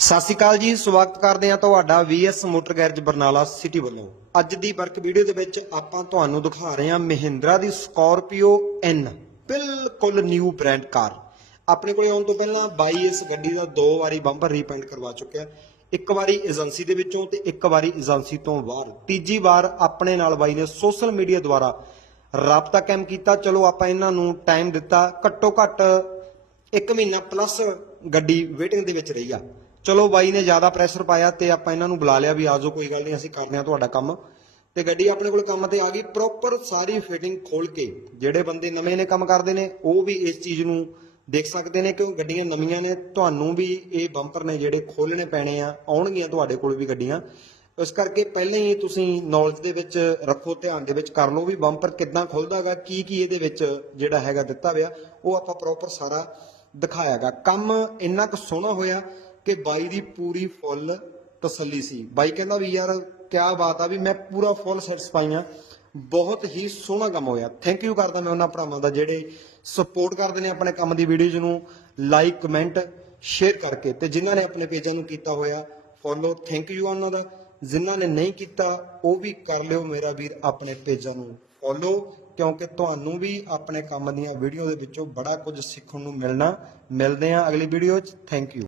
ਸਤਿ ਸ਼੍ਰੀ ਅਕਾਲ ਜੀ, ਸਵਾਗਤ ਕਰਦੇ ਹਾਂ ਤੁਹਾਡਾ VS motor garage Barnala city ਵੱਲੋਂ। ਅੱਜ ਦੀ ਵਰਕ ਵੀਡੀਓ ਦੇ ਵਿੱਚ ਆਪਾਂ ਤੁਹਾਨੂੰ ਦਿਖਾ ਰਹੇ ਹਾਂ ਮਹਿੰਦਰਾ ਦੀ ਸਕਾਰਪੀਓ N, ਬਿਲਕੁਲ ਨਿਊ ਬ੍ਰਾਂਡ ਕਾਰ ਆਪਣੇ ਕੋਲੇ ਆਉਣ ਤੋਂ ਪਹਿਲਾਂ ਬਾਈ ਇਸ ਗੱਡੀ ਦਾ ਦੋ ਵਾਰੀ ਬੰਪਰ ਰੀਪੇਂਟ ਕਰਵਾ ਚੁੱਕਿਆ ਇੱਕ ਵਾਰੀ ਏਜੰਸੀ ਦੇ ਵਿੱਚੋਂ ਤੇ ਇੱਕ ਵਾਰੀ ਏਜੰਸੀ ਤੋਂ ਬਾਹਰ। ਤੀਜੀ ਵਾਰ ਆਪਣੇ ਨਾਲ ਬਾਈ ਨੇ ਸੋਸ਼ਲ ਮੀਡੀਆ ਦੁਆਰਾ ਰਾਬਤਾ ਕਾਇਮ ਕੀਤਾ। ਚਲੋ ਆਪਾਂ ਇਹਨਾਂ ਨੂੰ ਟਾਈਮ ਦਿੱਤਾ। ਘੱਟੋ ਘੱਟ ਇੱਕ ਮਹੀਨਾ ਪਲੱਸ ਗੱਡੀ ਵੇਟਿੰਗ ਦੇ ਵਿੱਚ ਰਹੀ ਆ। ਚਲੋ ਬਾਈ ਨੇ ਜ਼ਿਆਦਾ ਪ੍ਰੈਸ਼ਰ ਪਾਇਆ ਤੇ ਆਪਾਂ ਇਹਨਾਂ ਨੂੰ ਬੁਲਾ ਲਿਆ ਵੀ ਆਜੋ ਕੋਈ ਗੱਲ ਨਹੀਂ, ਅਸੀਂ ਕਰਦੇ ਹਾਂ ਤੁਹਾਡਾ ਕੰਮ। ਤੇ ਗੱਡੀ ਆਪਣੇ ਕੋਲ ਕੰਮ ਤੇ ਆ ਗਈ ਪ੍ਰੋਪਰ ਸਾਰੀ ਫਿਟਿੰਗ ਖੋਲ ਕੇ ਜਿਹੜੇ ਬੰਦੇ ਨਵੇਂ ਨੇ ਕੰਮ ਕਰਦੇ ਨੇ, ਉਹ ਵੀ ਇਸ ਚੀਜ਼ ਨੂੰ ਦੇਖ ਸਕਦੇ ਨੇ, ਕਿਉਂ ਗੱਡੀਆਂ ਨਵੀਆਂ ਨੇ, ਤੁਹਾਨੂੰ ਵੀ ਇਹ ਬੰਪਰ ਨੇ ਜਿਹੜੇ ਖੋਲਣੇ ਪੈਣੇ ਆ, ਆਉਣਗੀਆਂ ਤੁਹਾਡੇ ਕੋਲ ਵੀ ਗੱਡੀਆਂ। ਇਸ ਕਰਕੇ ਪਹਿਲਾਂ ਹੀ ਤੁਸੀਂ ਨੌਲੇਜ ਦੇ ਵਿੱਚ ਰੱਖੋ, ਧਿਆਨ ਦੇ ਵਿੱਚ ਕਰ ਲਓ ਵੀ ਬੰਪਰ ਕਿੱਦਾਂ ਖੁੱਲਦਾਗਾ ਕੀ ਕੀ ਇਹਦੇ ਵਿੱਚ ਜਿਹੜਾ ਹੈਗਾ ਦਿੱਤਾ ਹੋਇਆ, ਉਹ ਆਪਾਂ ਪ੍ਰੋਪਰ ਸਾਰਾ ਦਿਖਾਇਆਗਾ ਕੰਮ ਇੰਨਾ ਕੁ ਸੋਹਣਾ ਹੋਇਆ ਕਿ ਬਾਈ ਦੀ ਪੂਰੀ ਫੁੱਲ ਤਸੱਲੀ ਸੀ। ਬਾਈ ਕਹਿੰਦਾ ਵੀ ਯਾਰ ਕਿਆ ਬਾਤ ਆ ਵੀ ਮੈਂ ਪੂਰਾ ਫੁੱਲ ਸੈਟੀਸਫਾਈ ਆ ਬਹੁਤ ਹੀ ਸੋਹਣਾ ਕੰਮ ਹੋਇਆ। ਥੈਂਕ ਯੂ ਕਰਦਾ ਮੈਂ ਉਹਨਾਂ ਭਰਾਵਾਂ ਦਾ ਜਿਹੜੇ ਸਪੋਰਟ ਕਰਦੇ ਨੇ ਆਪਣੇ ਕੰਮ ਦੀ ਵੀਡੀਓਜ਼ ਨੂੰ। ਲਾਈਕ ਕਮੈਂਟ ਸ਼ੇਅਰ ਕਰਕੇ ਤੇ ਜਿਨ੍ਹਾਂ ਨੇ ਆਪਣੇ ਪੇਜਾਂ ਨੂੰ ਕੀਤਾ ਹੋਇਆ ਫੋਲੋ ਥੈਂਕ ਯੂ ਉਹਨਾਂ ਦਾ। ਜਿਨ੍ਹਾਂ ਨੇ ਨਹੀਂ ਕੀਤਾ, ਉਹ ਵੀ ਕਰ ਲਿਓ ਮੇਰਾ ਵੀਰ ਆਪਣੇ ਪੇਜਾਂ ਨੂੰ ਫੋਲੋ ਕਿਉਂਕਿ ਤੁਹਾਨੂੰ ਵੀ ਆਪਣੇ ਕੰਮ ਦੀਆਂ ਵੀਡੀਓ ਦੇ ਵਿੱਚੋਂ ਬੜਾ ਕੁਝ ਸਿੱਖਣ ਨੂੰ ਮਿਲਣਾ। ਮਿਲਦੇ ਆ ਅਗਲੀ ਵੀਡੀਓ 'ਚ। Thank you